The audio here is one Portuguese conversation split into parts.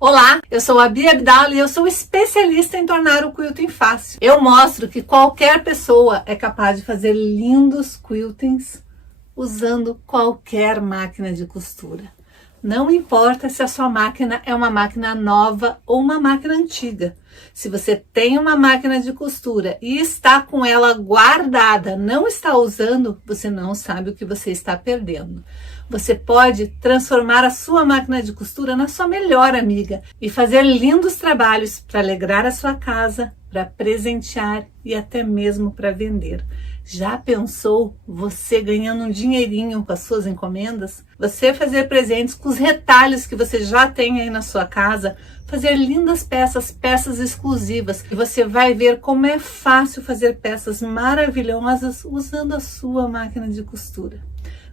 Olá, eu sou a Bia Abdala e eu sou especialista em tornar o quilting fácil. Eu mostro que qualquer pessoa é capaz de fazer lindos quiltings usando qualquer máquina de costura. Não importa se a sua máquina é uma máquina nova ou uma máquina antiga. Se você tem uma máquina de costura e está com ela guardada, não está usando, você não sabe o que você está perdendo. Você pode transformar a sua máquina de costura na sua melhor amiga e fazer lindos trabalhos para alegrar a sua casa, para presentear e até mesmo para vender. Já pensou você ganhando um dinheirinho com as suas encomendas? Você fazer presentes com os retalhos que você já tem aí na sua casa, fazer lindas peças, peças exclusivas. E você vai ver como é fácil fazer peças maravilhosas usando a sua máquina de costura.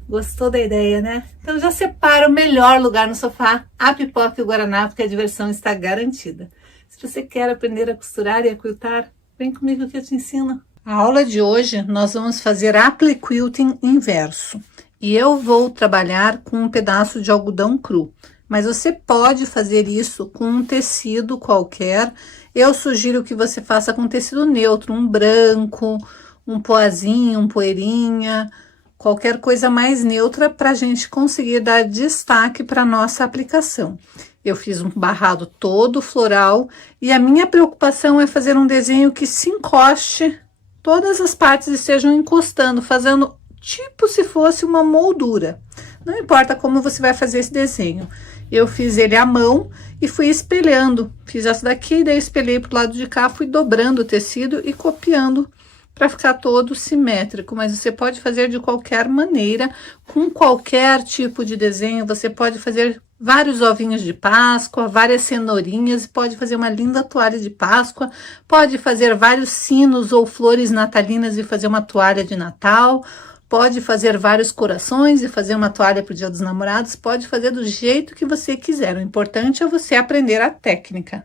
Gostou da ideia, né? Então já separa o melhor lugar no sofá, a pipoca e o guaraná, porque a diversão está garantida. Se você quer aprender a costurar e a quiltar, vem comigo que eu te ensino. A aula de hoje nós vamos fazer applique quilting inverso. E eu vou trabalhar com um pedaço de algodão cru. Mas você pode fazer isso com um tecido qualquer. Eu sugiro que você faça com tecido neutro, um branco, um poazinho, um poeirinha, qualquer coisa mais neutra para a gente conseguir dar destaque para nossa aplicação. Eu fiz um barrado todo floral e a minha preocupação é fazer um desenho que se encoste, todas as partes estejam encostando, fazendo tipo se fosse uma moldura. Não importa como você vai fazer esse desenho. Eu fiz ele à mão e fui espelhando. Fiz essa daqui, daí espelhei para o lado de cá, fui dobrando o tecido e copiando para ficar todo simétrico, mas você pode fazer de qualquer maneira, com qualquer tipo de desenho. Você pode fazer vários ovinhos de Páscoa, várias cenourinhas, pode fazer uma linda toalha de Páscoa, pode fazer vários sinos ou flores natalinas e fazer uma toalha de Natal, pode fazer vários corações e fazer uma toalha para o Dia dos Namorados, pode fazer do jeito que você quiser. O importante é você aprender a técnica.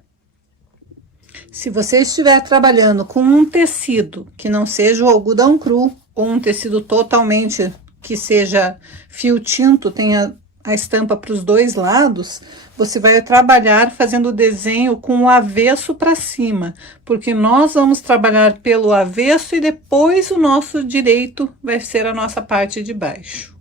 Se você estiver trabalhando com um tecido que não seja o algodão cru, ou um tecido totalmente que seja fio tinto, tenha a estampa para os dois lados, você vai trabalhar fazendo o desenho com o avesso para cima, porque nós vamos trabalhar pelo avesso e depois o nosso direito vai ser a nossa parte de baixo.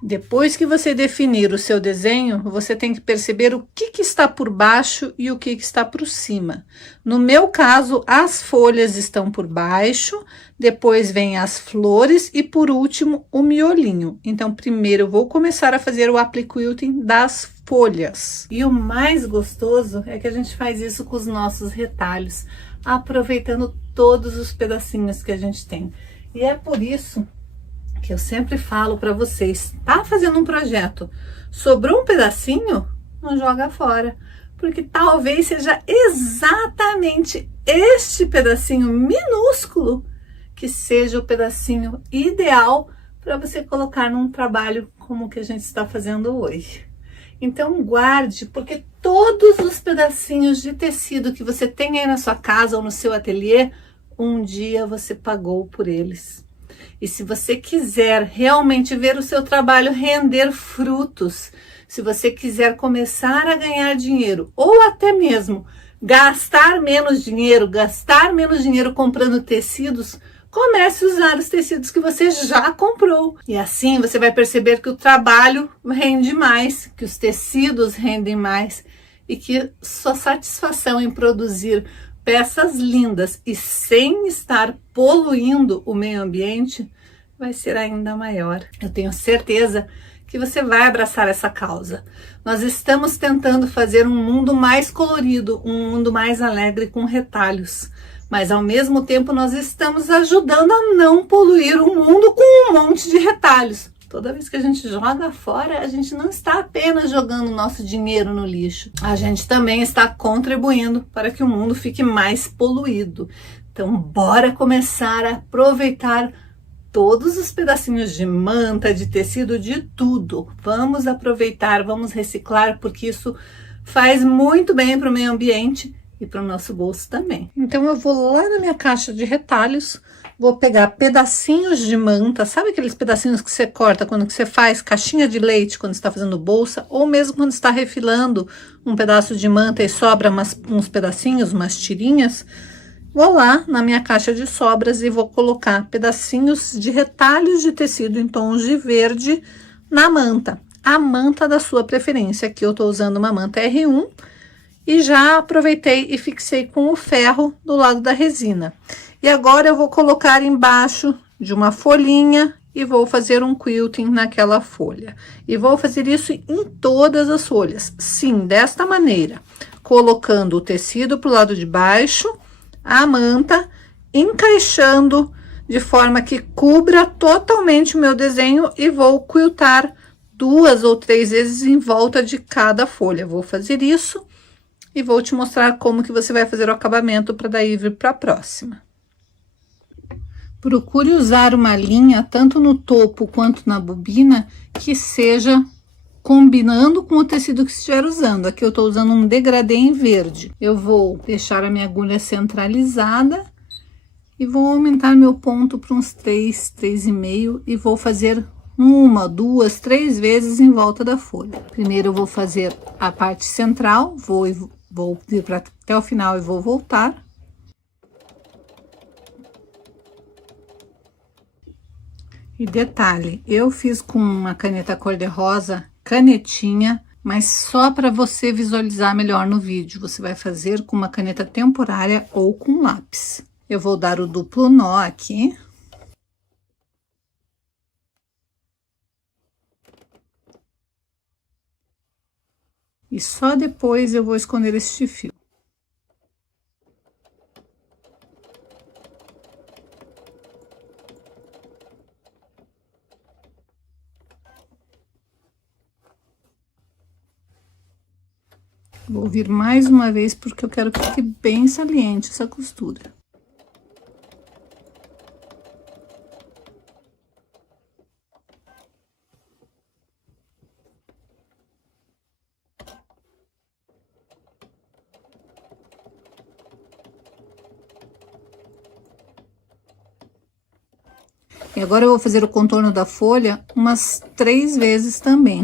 Depois que você definir o seu desenho, você tem que perceber o que está por baixo e o que está por cima. No meu caso, as folhas estão por baixo, depois vem as flores e por último o miolinho. Então, primeiro eu vou começar a fazer o applique quilting das folhas. E o mais gostoso é que a gente faz isso com os nossos retalhos, aproveitando todos os pedacinhos que a gente tem. E é por isso que eu sempre falo para vocês, tá fazendo um projeto, sobrou um pedacinho, não joga fora, porque talvez seja exatamente este pedacinho minúsculo que seja o pedacinho ideal para você colocar num trabalho como o que a gente está fazendo hoje. Então guarde, porque todos os pedacinhos de tecido que você tem aí na sua casa ou no seu ateliê, um dia você pagou por eles. E se você quiser realmente ver o seu trabalho render frutos, se você quiser começar a ganhar dinheiro, ou até mesmo gastar menos dinheiro comprando tecidos, comece a usar os tecidos que você já comprou. E assim você vai perceber que o trabalho rende mais, que os tecidos rendem mais e que sua satisfação em produzir peças lindas e sem estar poluindo o meio ambiente vai ser ainda maior. Eu tenho certeza que você vai abraçar essa causa. Nós estamos tentando fazer um mundo mais colorido, um mundo mais alegre com retalhos, mas ao mesmo tempo nós estamos ajudando a não poluir o mundo com um monte de retalhos. Toda vez que a gente joga fora, a gente não está apenas jogando nosso dinheiro no lixo. A gente também está contribuindo para que o mundo fique mais poluído. Então, bora começar a aproveitar todos os pedacinhos de manta, de tecido, de tudo. Vamos aproveitar, vamos reciclar, porque isso faz muito bem para o meio ambiente e para o nosso bolso também. Então, eu vou lá na minha caixa de retalhos, Vou pegar pedacinhos de manta, sabe aqueles pedacinhos que você corta quando você faz caixinha de leite, quando está fazendo bolsa, ou mesmo quando está refilando um pedaço de manta e sobra uns pedacinhos, umas tirinhas. Vou lá na minha caixa de sobras e vou colocar pedacinhos de retalhos de tecido em tons de verde na manta. A manta da sua preferência. Aqui eu estou usando uma manta R1 e já aproveitei e fixei com o ferro do lado da resina. E agora eu vou colocar embaixo de uma folhinha e vou fazer um quilting naquela folha. E vou fazer isso em todas as folhas. Sim, desta maneira, colocando o tecido para o lado de baixo, a manta, encaixando de forma que cubra totalmente o meu desenho e vou quiltar 2 ou 3 vezes em volta de cada folha. Vou fazer isso e vou te mostrar como que você vai fazer o acabamento para daí vir para a próxima. Procure usar uma linha tanto no topo quanto na bobina que seja combinando com o tecido que estiver usando. Aqui eu estou usando um degradê em verde. Eu vou deixar a minha agulha centralizada e vou aumentar meu ponto para uns 3, 3,5 e vou fazer 1, 2, 3 vezes em volta da folha. Primeiro eu vou fazer a parte central, vou ir até o final e vou voltar. E detalhe, eu fiz com uma caneta cor-de-rosa, canetinha, mas só para você visualizar melhor no vídeo. Você vai fazer com uma caneta temporária ou com lápis. Eu vou dar o duplo nó aqui. E só depois eu vou esconder este fio. Vou vir mais uma vez porque eu quero que fique bem saliente essa costura. E agora eu vou fazer o contorno da folha umas 3 vezes também.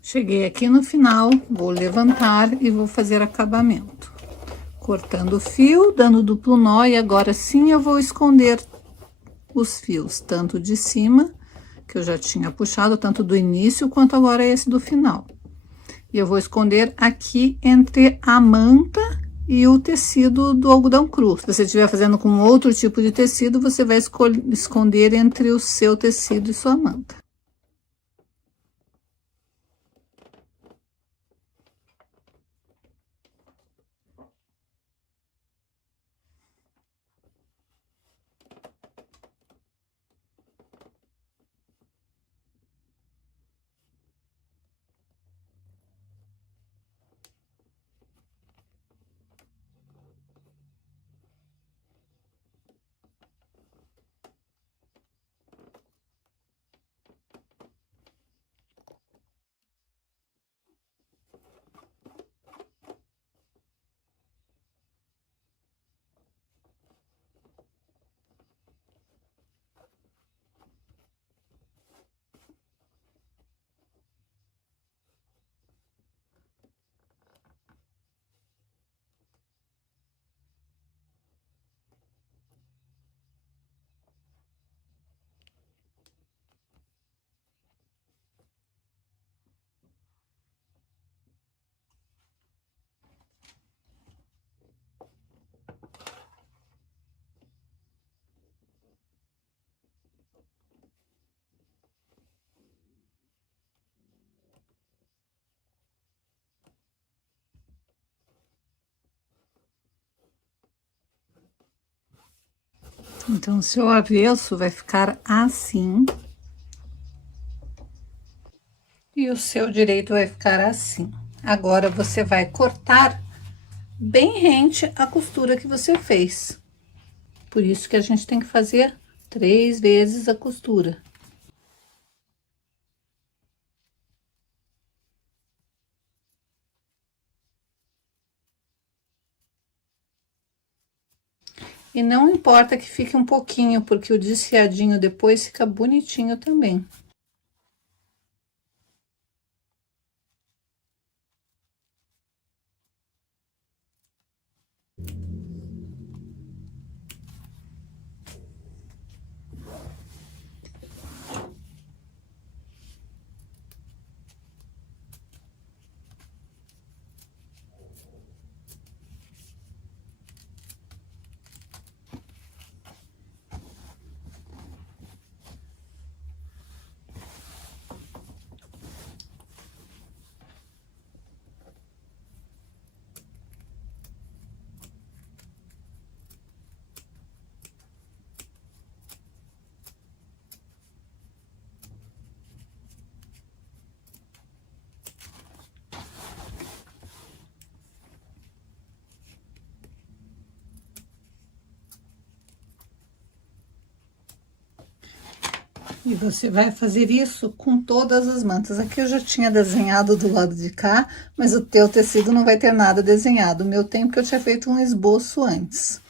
Cheguei aqui no final, vou levantar e vou fazer acabamento. Cortando o fio, dando duplo nó e agora sim eu vou esconder os fios, tanto de cima, que eu já tinha puxado, tanto do início quanto agora esse do final. E eu vou esconder aqui entre a manta e o tecido do algodão cru. Se você estiver fazendo com outro tipo de tecido, você vai esconder entre o seu tecido e sua manta. Então, o seu avesso vai ficar assim. E o seu direito vai ficar assim. Agora, você vai cortar bem rente a costura que você fez. Por isso que a gente tem que fazer 3 vezes a costura. E não importa que fique um pouquinho, porque o desfiadinho depois fica bonitinho também. E você vai fazer isso com todas as mantas. Aqui eu já tinha desenhado do lado de cá, mas o teu tecido não vai ter nada desenhado. O meu tem porque eu tinha feito um esboço antes.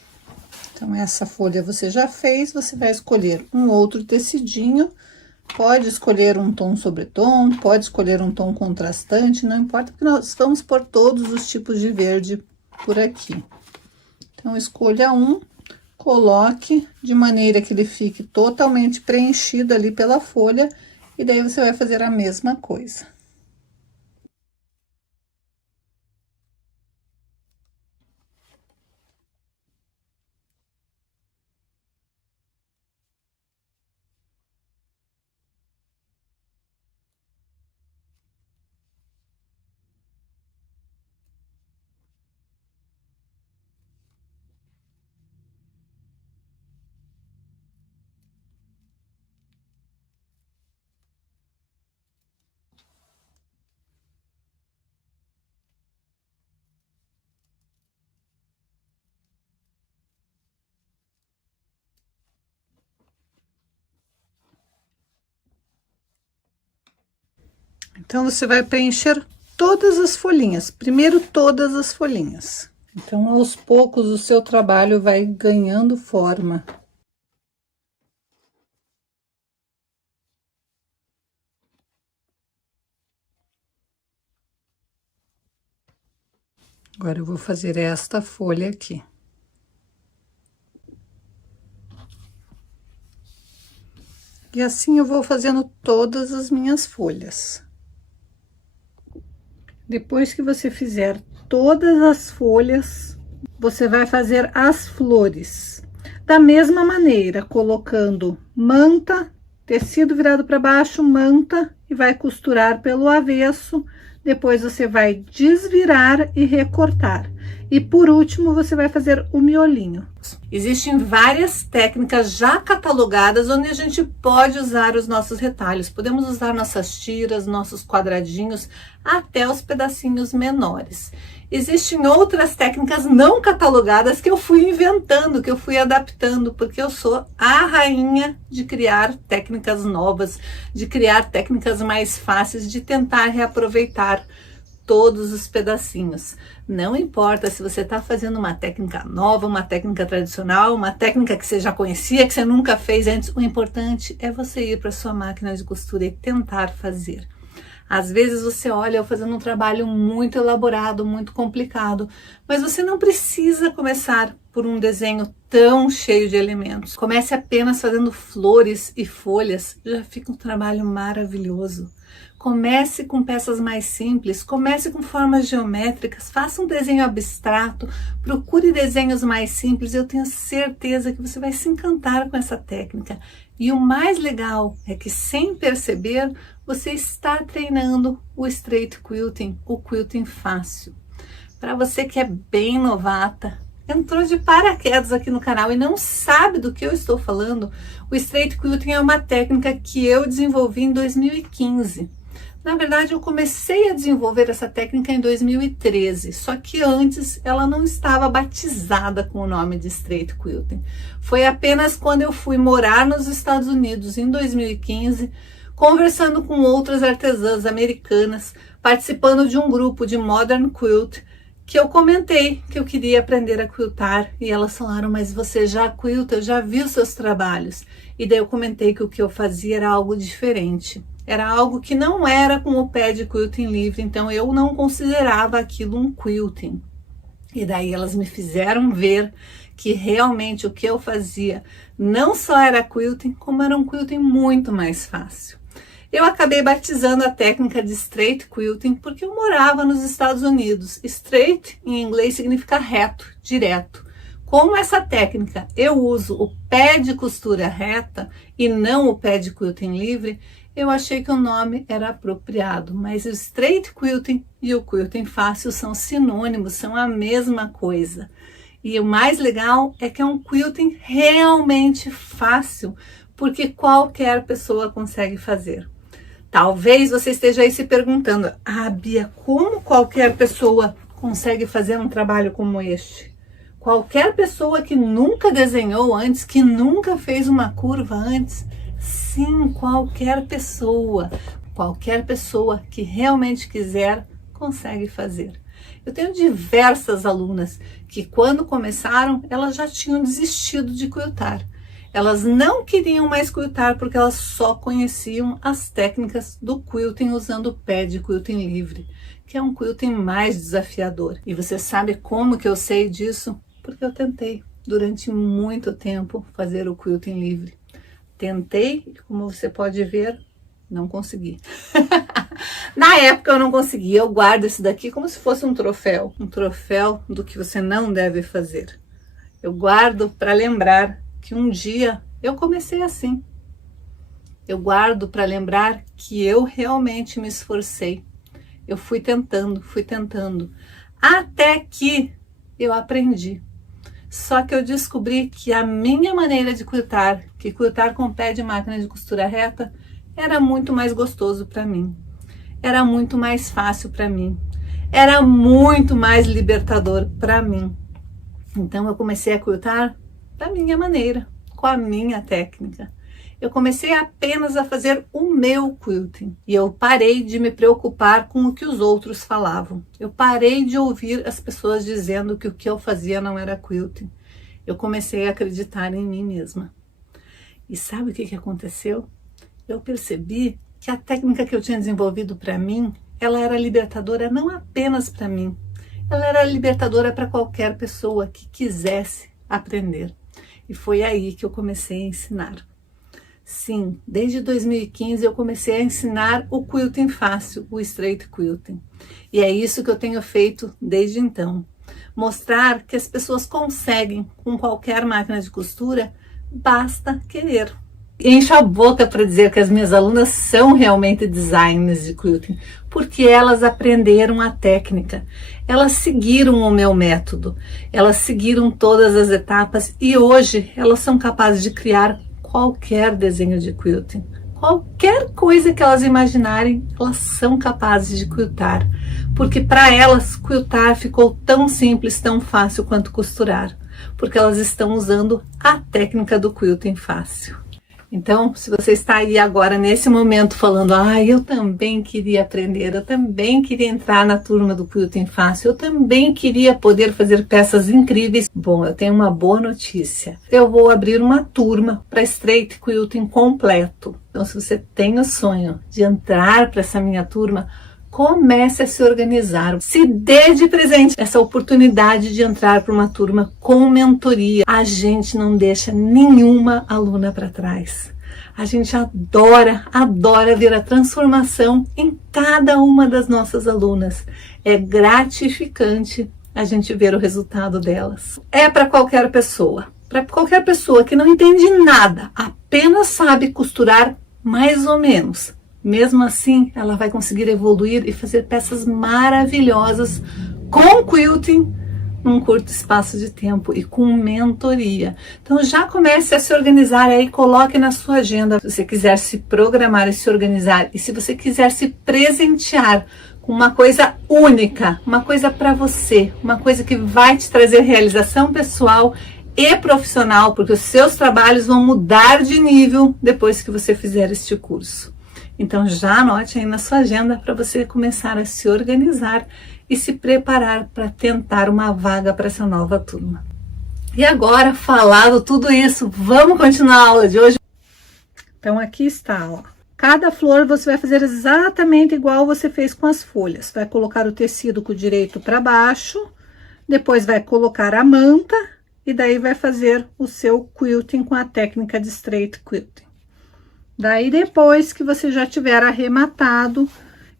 Então, essa folha você já fez, você vai escolher um outro tecidinho. Pode escolher um tom sobre tom, pode escolher um tom contrastante, não importa, porque nós vamos pôr todos os tipos de verde por aqui. Então, escolha um. Coloque de maneira que ele fique totalmente preenchido ali pela folha, e daí você vai fazer a mesma coisa. Então, você vai preencher todas as folhinhas, primeiro todas as folhinhas. Então, aos poucos, o seu trabalho vai ganhando forma. Agora, eu vou fazer esta folha aqui. E assim eu vou fazendo todas as minhas folhas. Depois que você fizer todas as folhas, você vai fazer as flores. Da mesma maneira, colocando manta, tecido virado para baixo, manta, e vai costurar pelo avesso. Depois você vai desvirar e recortar. E por último, você vai fazer o miolinho. Existem várias técnicas já catalogadas onde a gente pode usar os nossos retalhos. Podemos usar nossas tiras, nossos quadradinhos, até os pedacinhos menores. Existem outras técnicas não catalogadas que eu fui inventando, que eu fui adaptando, porque eu sou a rainha de criar técnicas novas, de criar técnicas mais fáceis, de tentar reaproveitar todos os pedacinhos. Não importa se você está fazendo uma técnica nova, uma técnica tradicional, uma técnica que você já conhecia, que você nunca fez antes, o importante é você ir para sua máquina de costura e tentar fazer. Às vezes você olha eu fazendo um trabalho muito elaborado, muito complicado, mas você não precisa começar por um desenho tão cheio de elementos. Comece apenas fazendo flores e folhas, já fica um trabalho maravilhoso. Comece com peças mais simples, comece com formas geométricas, faça um desenho abstrato, procure desenhos mais simples, eu tenho certeza que você vai se encantar com essa técnica. E o mais legal é que, sem perceber, você está treinando o straight quilting, o quilting fácil. Para você que é bem novata, entrou de paraquedas aqui no canal e não sabe do que eu estou falando, o Straight Quilting é uma técnica que eu desenvolvi em 2015. Na verdade, eu comecei a desenvolver essa técnica em 2013, só que antes ela não estava batizada com o nome de Straight Quilting. Foi apenas quando eu fui morar nos Estados Unidos em 2015, conversando com outras artesãs americanas, participando de um grupo de Modern Quilt, que eu comentei que eu queria aprender a quiltar, e elas falaram, mas você já quilta, eu já vi os seus trabalhos. E daí eu comentei que o que eu fazia era algo diferente. Era algo que não era com o pé de quilting livre, então eu não considerava aquilo um quilting. E daí elas me fizeram ver que realmente o que eu fazia não só era quilting, como era um quilting muito mais fácil. Eu acabei batizando a técnica de Straight Quilting porque eu morava nos Estados Unidos. Straight em inglês significa reto, direto. Como essa técnica eu uso o pé de costura reta e não o pé de quilting livre, eu achei que o nome era apropriado, mas o Straight Quilting e o quilting fácil são sinônimos, são a mesma coisa. E o mais legal é que é um quilting realmente fácil, porque qualquer pessoa consegue fazer. Talvez você esteja aí se perguntando, Bia, como qualquer pessoa consegue fazer um trabalho como este? Qualquer pessoa que nunca desenhou antes, que nunca fez uma curva antes? Sim, qualquer pessoa que realmente quiser, consegue fazer. Eu tenho diversas alunas que quando começaram, elas já tinham desistido de quiltar. Elas não queriam mais quiltar porque elas só conheciam as técnicas do quilting usando o pé de quilting livre, que é um quilting mais desafiador. E você sabe como que eu sei disso? Porque eu tentei durante muito tempo fazer o quilting livre. Tentei, e como você pode ver, não consegui. Na época eu não consegui, eu guardo isso daqui como se fosse um troféu do que você não deve fazer. Eu guardo para lembrar que um dia eu comecei assim. Eu guardo para lembrar que eu realmente me esforcei. Eu fui tentando, até que eu aprendi. Só que eu descobri que a minha maneira de quiltar, que quiltar com pé de máquina de costura reta, era muito mais gostoso para mim. Era muito mais fácil para mim. Era muito mais libertador para mim. Então eu comecei a quiltar da minha maneira, com a minha técnica. Eu comecei apenas a fazer o meu quilting. E eu parei de me preocupar com o que os outros falavam. Eu parei de ouvir as pessoas dizendo que o que eu fazia não era quilting. Eu comecei a acreditar em mim mesma. E sabe o que aconteceu? Eu percebi que a técnica que eu tinha desenvolvido para mim, ela era libertadora não apenas para mim. Ela era libertadora para qualquer pessoa que quisesse aprender. E foi aí que eu comecei a ensinar. Sim, desde 2015 eu comecei a ensinar o quilting fácil, o Straight Quilting. E é isso que eu tenho feito desde então. Mostrar que as pessoas conseguem com qualquer máquina de costura, basta querer. Encho a boca para dizer que as minhas alunas são realmente designers de quilting, porque elas aprenderam a técnica, elas seguiram o meu método, elas seguiram todas as etapas e hoje elas são capazes de criar qualquer desenho de quilting. Qualquer coisa que elas imaginarem, elas são capazes de quiltar, porque para elas quiltar ficou tão simples, tão fácil quanto costurar, porque elas estão usando a técnica do quilting fácil. Então, se você está aí agora, nesse momento, falando, eu também queria aprender, eu também queria entrar na turma do Quilting Fácil, eu também queria poder fazer peças incríveis. Bom, eu tenho uma boa notícia. Eu vou abrir uma turma para Straight Quilting completo. Então, se você tem o sonho de entrar para essa minha turma, comece a se organizar, se dê de presente essa oportunidade de entrar para uma turma com mentoria. A gente não deixa nenhuma aluna para trás. A gente adora ver a transformação em cada uma das nossas alunas. É gratificante a gente ver o resultado delas. É para qualquer pessoa que não entende nada, apenas sabe costurar mais ou menos. Mesmo assim, ela vai conseguir evoluir e fazer peças maravilhosas com quilting num curto espaço de tempo e com mentoria. Então já comece a se organizar aí, coloque na sua agenda, se você quiser se programar e se organizar, e se você quiser se presentear com uma coisa única, uma coisa para você, uma coisa que vai te trazer realização pessoal e profissional, porque os seus trabalhos vão mudar de nível depois que você fizer este curso. Então já anote aí na sua agenda para você começar a se organizar e se preparar para tentar uma vaga para essa nova turma. E agora, falado tudo isso, vamos continuar a aula de hoje? Então aqui está, ó. Cada flor você vai fazer exatamente igual você fez com as folhas. Vai colocar o tecido com o direito para baixo, depois vai colocar a manta e daí vai fazer o seu quilting com a técnica de straight quilting. Daí depois que você já tiver arrematado,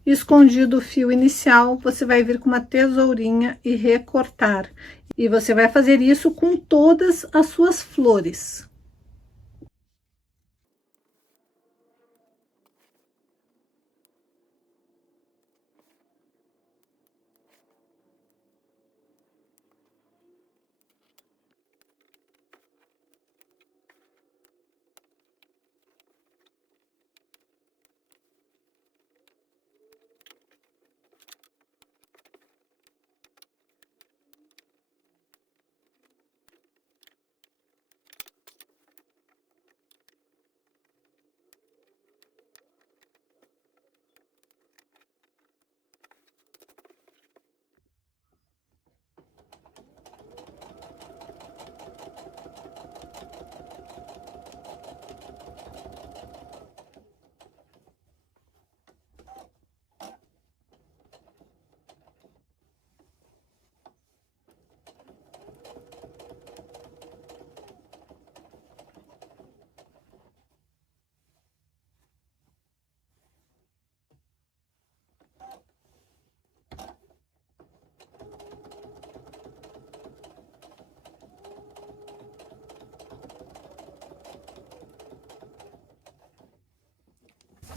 escondido o fio inicial, você vai vir com uma tesourinha e recortar. E você vai fazer isso com todas as suas flores.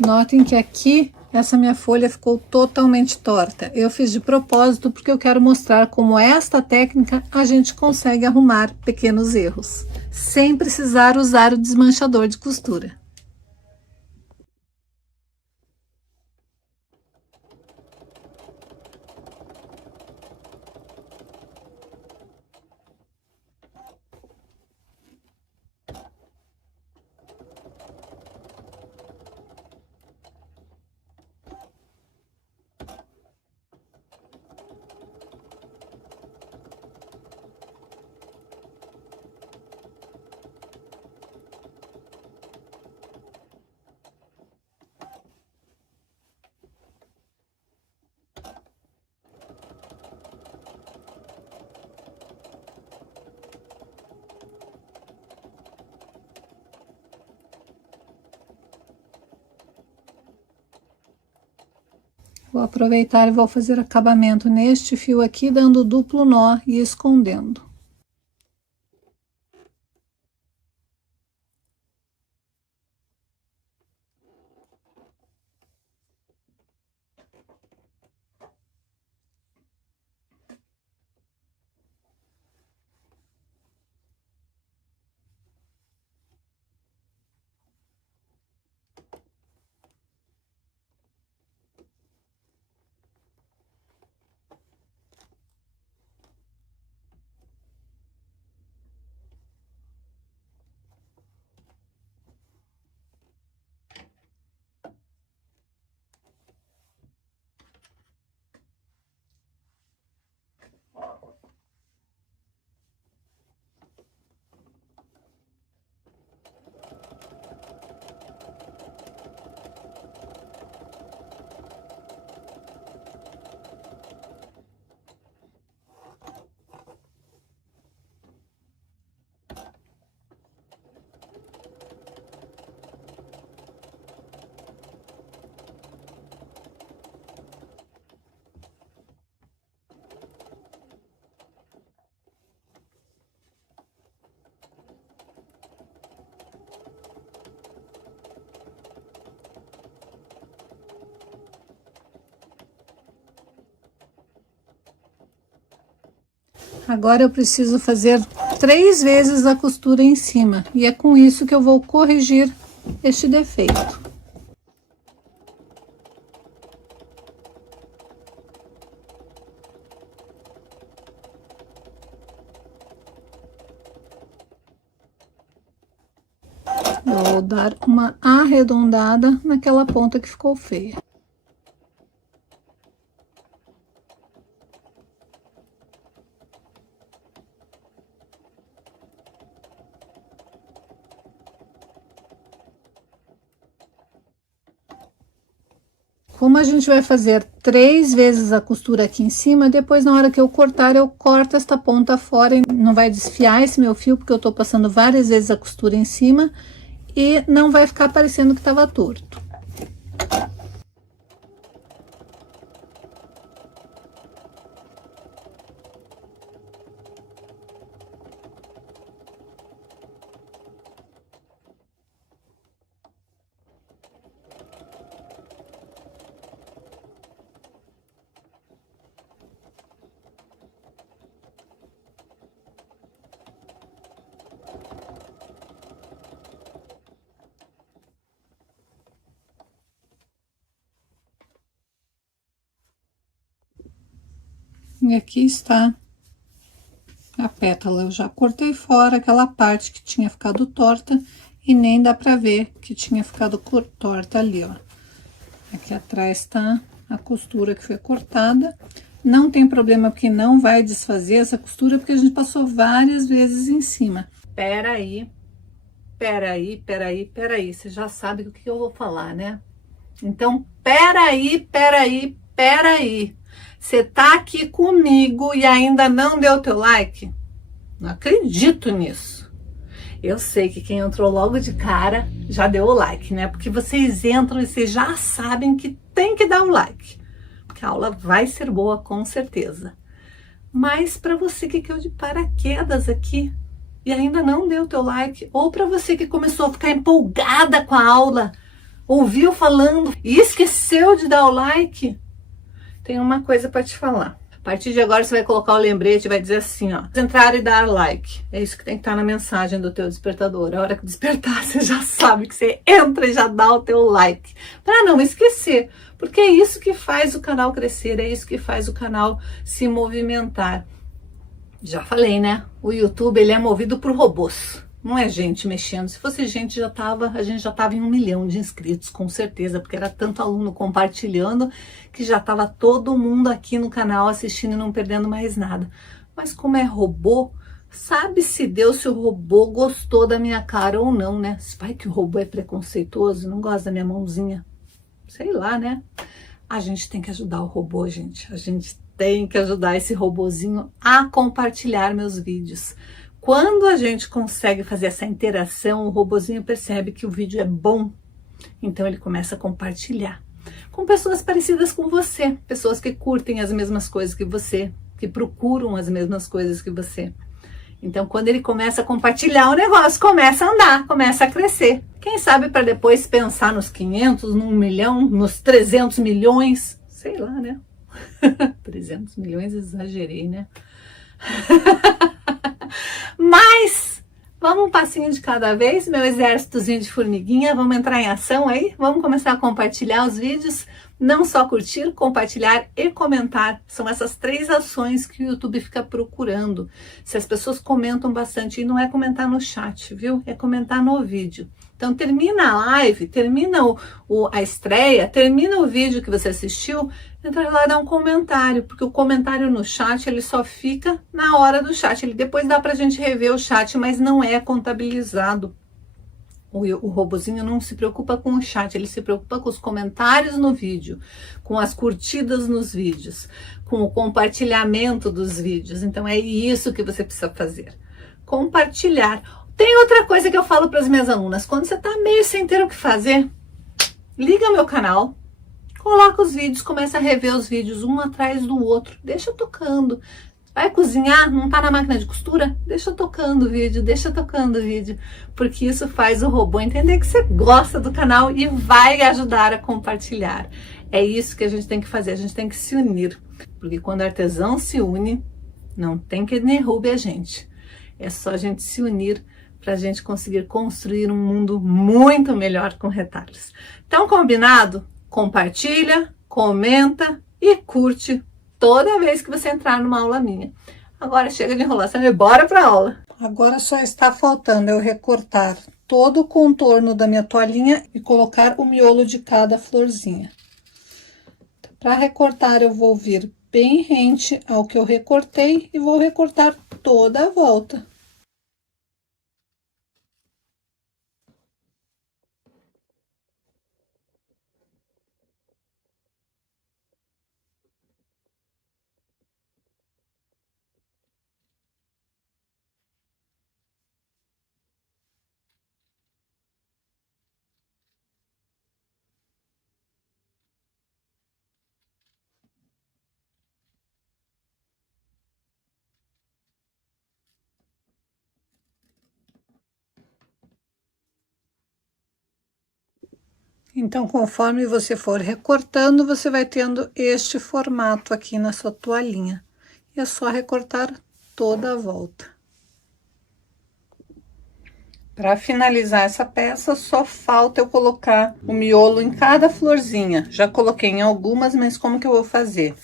Notem que aqui essa minha folha ficou totalmente torta. Eu fiz de propósito porque eu quero mostrar como esta técnica a gente consegue arrumar pequenos erros, sem precisar usar o desmanchador de costura. Vou aproveitar e vou fazer acabamento neste fio aqui, dando duplo nó e escondendo. Agora eu preciso fazer 3 vezes a costura em cima, e é com isso que eu vou corrigir este defeito. Vou dar uma arredondada naquela ponta que ficou feia. Como a gente vai fazer 3 vezes a costura aqui em cima, depois na hora que eu cortar, eu corto esta ponta fora e não vai desfiar esse meu fio, porque eu tô passando várias vezes a costura em cima e não vai ficar parecendo que tava torto. E aqui está a pétala. Eu já cortei fora aquela parte que tinha ficado torta e nem dá pra ver que tinha ficado torta ali, ó. Aqui atrás tá a costura que foi cortada. Não tem problema, porque não vai desfazer essa costura, porque a gente passou várias vezes em cima. Peraí, você já sabe o que eu vou falar, né? Então, peraí. Você tá aqui comigo e ainda não deu teu like? Não acredito nisso. Eu sei que quem entrou logo de cara já deu o like, né? Porque vocês entram e vocês já sabem que tem que dar o like. Porque a aula vai ser boa, com certeza. Mas para você que caiu de paraquedas aqui e ainda não deu teu like, ou para você que começou a ficar empolgada com a aula, ouviu falando e esqueceu de dar o like, tem uma coisa para te falar. A partir de agora você vai colocar o lembrete e vai dizer assim, ó, entrar e dar like. É isso que tem que estar na mensagem do teu despertador. A hora que despertar, você já sabe que você entra e já dá o teu like. Para não esquecer, porque é isso que faz o canal crescer, é isso que faz o canal se movimentar. Já falei, né? O YouTube, ele é movido por robôs. Não é gente mexendo. Se fosse gente, a gente já estava em 1 milhão de inscritos, com certeza, porque era tanto aluno compartilhando que já estava todo mundo aqui no canal assistindo e não perdendo mais nada. Mas como é robô, sabe-se Deus se o robô gostou da minha cara ou não, né? Vai que o robô é preconceituoso, não gosta da minha mãozinha. Sei lá, né? A gente tem que ajudar o robô, gente. A gente tem que ajudar esse robozinho a compartilhar meus vídeos. Quando a gente consegue fazer essa interação, o robozinho percebe que o vídeo é bom, então ele começa a compartilhar com pessoas parecidas com você, pessoas que curtem as mesmas coisas que você, que procuram as mesmas coisas que você. Então, quando ele começa a compartilhar, o negócio começa a andar, começa a crescer. Quem sabe para depois pensar nos 500, no 1 milhão, nos 300 milhões, sei lá, né? 300 milhões, exagerei, né? Mas vamos um passinho de cada vez, meu exércitozinho de formiguinha, vamos entrar em ação aí, vamos começar a compartilhar os vídeos, não só curtir, compartilhar e comentar, são essas 3 ações que o YouTube fica procurando. Se as pessoas comentam bastante, e não é comentar no chat, viu? É comentar no vídeo. Então termina a live, termina a estreia, termina o vídeo que você assistiu, entra lá e dá um comentário, porque o comentário no chat, ele só fica na hora do chat. Ele depois dá pra gente rever o chat, mas não é contabilizado. O robozinho não se preocupa com o chat, ele se preocupa com os comentários no vídeo, com as curtidas nos vídeos, com o compartilhamento dos vídeos. Então é isso que você precisa fazer. Compartilhar. Tem outra coisa que eu falo para as minhas alunas, quando você tá meio sem ter o que fazer, liga meu canal, coloca os vídeos, começa a rever os vídeos um atrás do outro, deixa tocando. Vai cozinhar, não tá na máquina de costura? Deixa tocando o vídeo, porque isso faz o robô entender que você gosta do canal e vai ajudar a compartilhar. É isso que a gente tem que fazer, a gente tem que se unir, porque quando o artesão se une, Não tem que derrube a gente. É só a gente se unir para a gente conseguir construir um mundo muito melhor com retalhos. Então, combinado? Compartilha, comenta e curte toda vez que você entrar numa aula minha. Agora chega de enrolação e bora para a aula. Agora só está faltando eu recortar todo o contorno da minha toalhinha e colocar o miolo de cada florzinha. Para recortar, eu vou vir bem rente ao que eu recortei e vou recortar toda a volta. Então, conforme você for recortando, você vai tendo este formato aqui na sua toalhinha. E é só recortar toda a volta. Para finalizar essa peça, só falta eu colocar o miolo em cada florzinha. Já coloquei em algumas, mas como que eu vou fazer?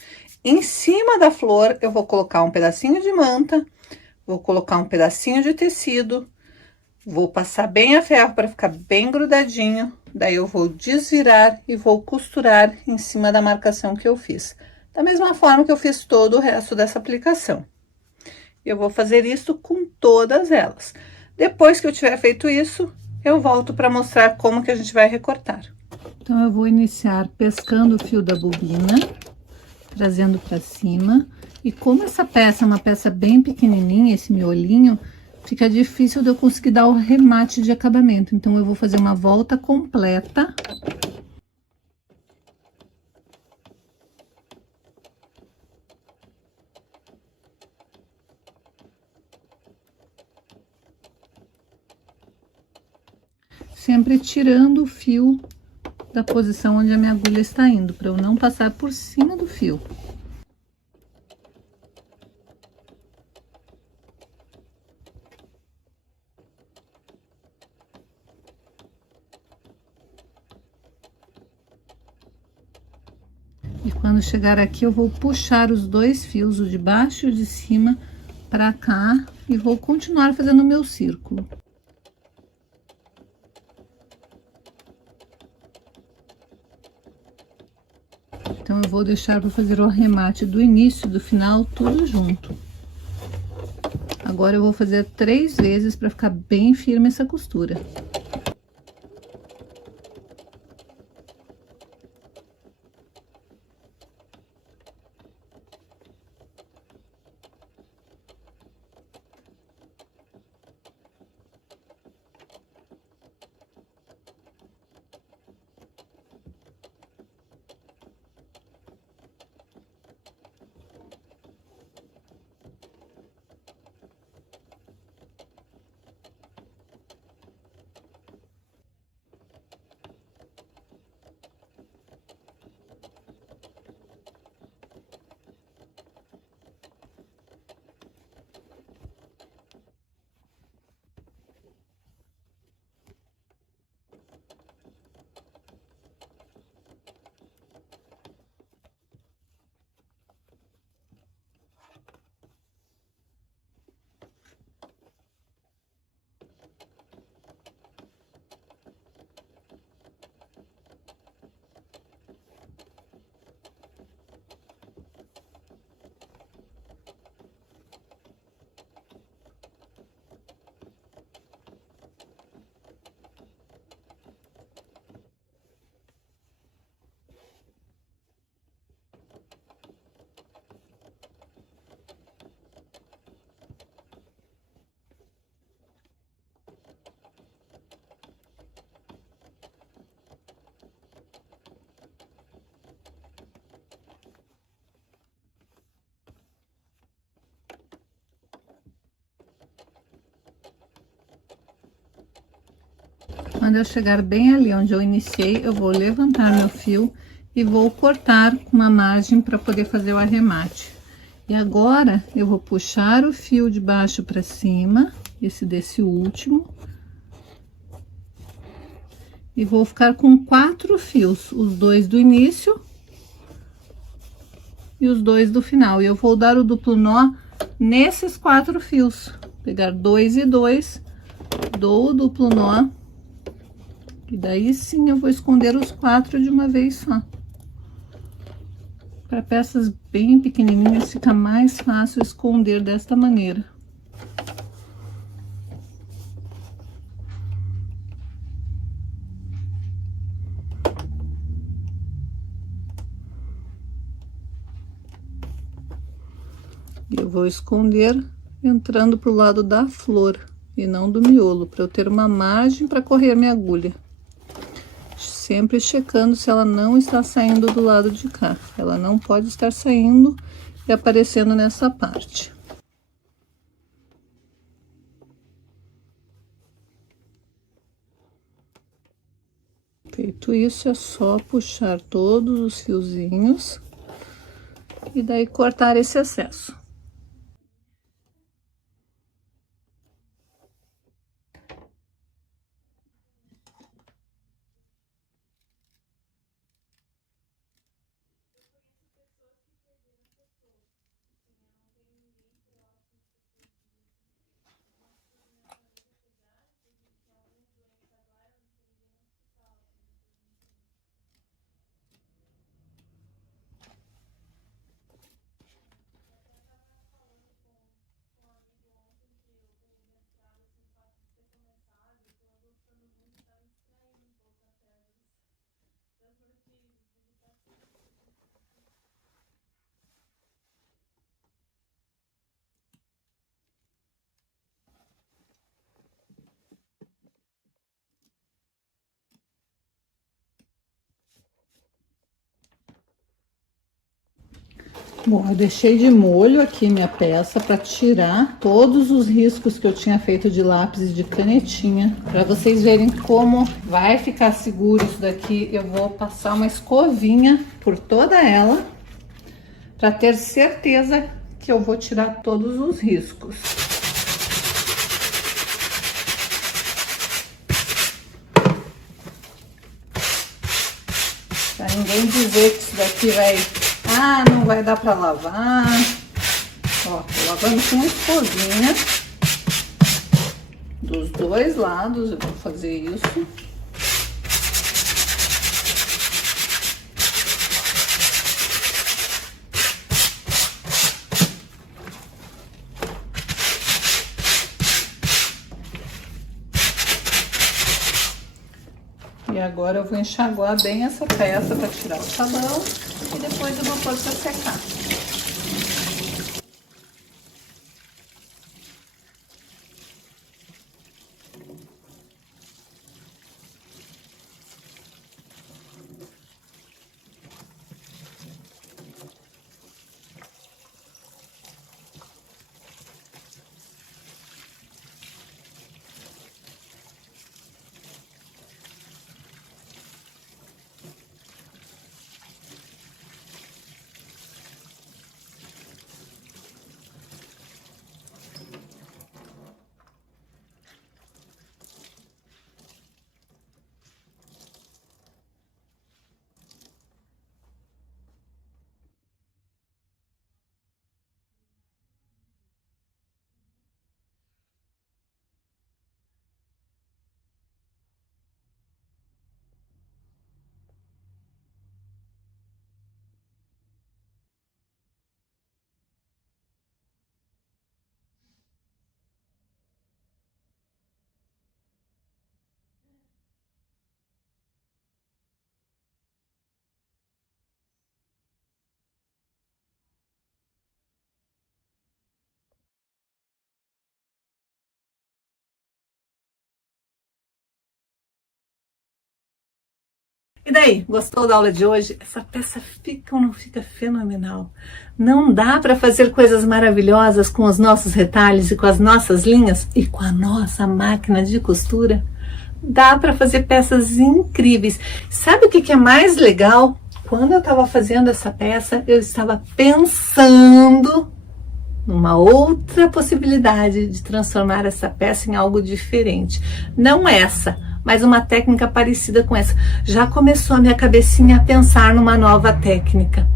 Em cima da flor, eu vou colocar um pedacinho de manta, vou colocar um pedacinho de tecido, vou passar bem a ferro para ficar bem grudadinho. Daí eu vou desvirar e vou costurar em cima da marcação que eu fiz. Da mesma forma que eu fiz todo o resto dessa aplicação. Eu vou fazer isso com todas elas. Depois que eu tiver feito isso, eu volto para mostrar como que a gente vai recortar. Então, eu vou iniciar pescando o fio da bobina, trazendo para cima. E como essa peça é uma peça bem pequenininha, esse miolinho, fica difícil de eu conseguir dar o remate de acabamento. Então, eu vou fazer uma volta completa. Sempre tirando o fio da posição onde a minha agulha está indo, para eu não passar por cima do fio. E quando chegar aqui, eu vou puxar os dois fios, o de baixo e o de cima, para cá, e vou continuar fazendo o meu círculo. Então, eu vou deixar para fazer o arremate do início e do final, tudo junto. Agora, eu vou fazer 3 vezes para ficar bem firme essa costura. Quando eu chegar bem ali onde eu iniciei, eu vou levantar meu fio e vou cortar uma margem para poder fazer o arremate. E agora eu vou puxar o fio de baixo para cima, esse desse último, e vou ficar com 4 fios, os 2 do início e os 2 do final. E eu vou dar o duplo nó nesses 4 fios, pegar 2 e 2, dou o duplo nó, e daí sim eu vou esconder os 4 de uma vez só. Para peças bem pequenininhas fica mais fácil esconder desta maneira. E eu vou esconder entrando pro lado da flor e não do miolo, para eu ter uma margem para correr minha agulha. Sempre checando se ela não está saindo do lado de cá. Ela não pode estar saindo e aparecendo nessa parte. Feito isso, é só puxar todos os fiozinhos e daí cortar esse excesso. Bom, eu deixei de molho aqui minha peça para tirar todos os riscos que eu tinha feito de lápis e de canetinha. Para vocês verem como vai ficar seguro isso daqui, eu vou passar uma escovinha por toda ela para ter certeza que eu vou tirar todos os riscos. Para ninguém dizer que isso daqui não vai dar para lavar. Ó, tô lavando com escovinha dos 2 lados, eu vou fazer isso. E agora eu vou enxaguar bem essa peça para tirar o sabão e depois eu vou pôr para secar. E daí, gostou da aula de hoje? Essa peça fica ou não fica fenomenal? Não dá para fazer coisas maravilhosas com os nossos retalhos e com as nossas linhas e com a nossa máquina de costura? Dá para fazer peças incríveis. Sabe o que é mais legal? Quando eu estava fazendo essa peça, eu estava pensando numa outra possibilidade de transformar essa peça em algo diferente. Não essa, mas uma técnica parecida com essa. Já começou a minha cabecinha a pensar numa nova técnica.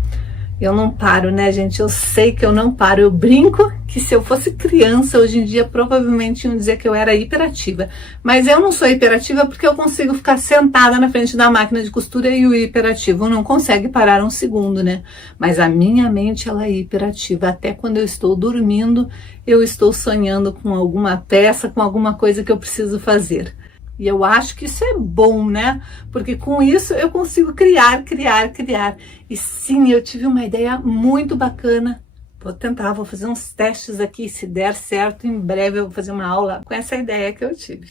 Eu não paro, né, gente? Eu sei que eu não paro. Eu brinco que se eu fosse criança, hoje em dia, provavelmente iam dizer que eu era hiperativa. Mas eu não sou hiperativa porque eu consigo ficar sentada na frente da máquina de costura e o hiperativo não consegue parar um segundo, né? Mas a minha mente, ela é hiperativa. Até quando eu estou dormindo, eu estou sonhando com alguma peça, com alguma coisa que eu preciso fazer. E eu acho que isso é bom, né? Porque com isso eu consigo criar. E sim, eu tive uma ideia muito bacana. Vou tentar, vou fazer uns testes aqui. Se der certo, em breve eu vou fazer uma aula com essa ideia que eu tive.